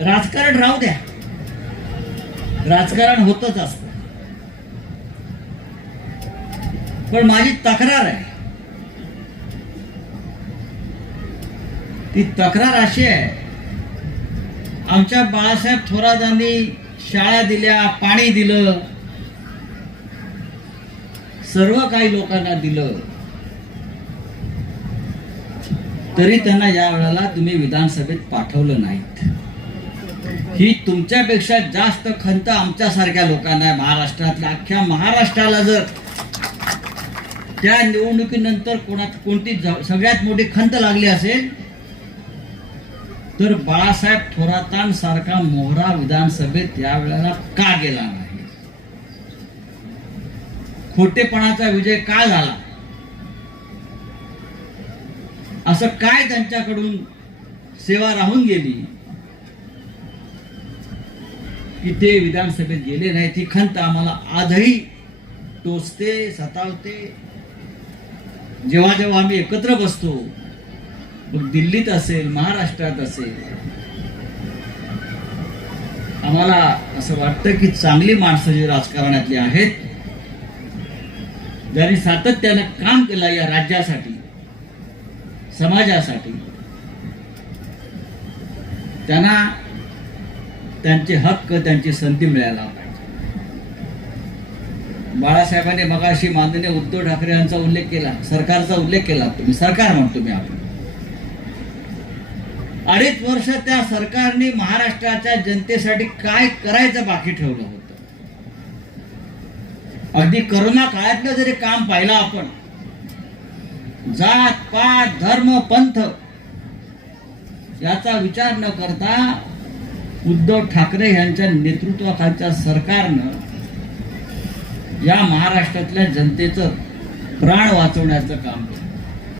राजकारण राहू द्या. राजकारण होतच असत. पण माझी तक्रार आहे. ती तक्रार अशी आहे आमच्या बाळासाहेब थोरातांनी शाळा दिल्या पाणी दिलं सर्व काही लोकांना दिलं. तरी त्यांना या वेळेला तुम्ही विधानसभेत पाठवलं नाहीत. ही तुमच्यापेक्षा जास्त खंत आमच्यासारख्या लोकांना आहे. महाराष्ट्रातल्या अख्ख्या महाराष्ट्राला जर त्या निवडणुकीनंतर कोणात कोणती सगळ्यात मोठी खंत लागली असेल तर बाळासाहेब थोरातांसारखा मोहरा विधानसभेत या वेळेला का गेला नाही? खोटेपणाचा विजय का झाला? असं काय त्यांच्याकडून सेवा राहून गेली? की ते विधानसभेत गेले नाही ती खंत आम्हाला आजही टोचते सतावते. जेव्हा जेव्हा आम्ही एकत्र बसतो मग दिल्लीत असेल महाराष्ट्रात असेल आम्हाला असं वाटतं की चांगली माणसं जी राजकारणातली आहेत ज्यांनी सातत्यानं काम केलं या राज्यासाठी समाजासाठी त्यांना त्यांचे हक्क त्यांची संधी मिळायला पाहिजे. बाळासाहेबांनी मगाशी माननीय उद्धव ठाकरे यांचा उल्लेख केला. सरकारचा उल्लेख केला तुम्ही. सरकार म्हणतो मी आपण. अडीच वर्ष त्या सरकारने महाराष्ट्राच्या जनतेसाठी काय करायचं बाकी ठेवलं होतं? अगदी करोना काळातलं जरी काम पाहिलं आपण जात पात धर्म पंथ याचा विचार न करता उद्धव ठाकरे यांच्या नेतृत्वाखालच्या सरकारनं या महाराष्ट्रातल्या जनतेचं प्राण वाचवण्याचं काम केलं.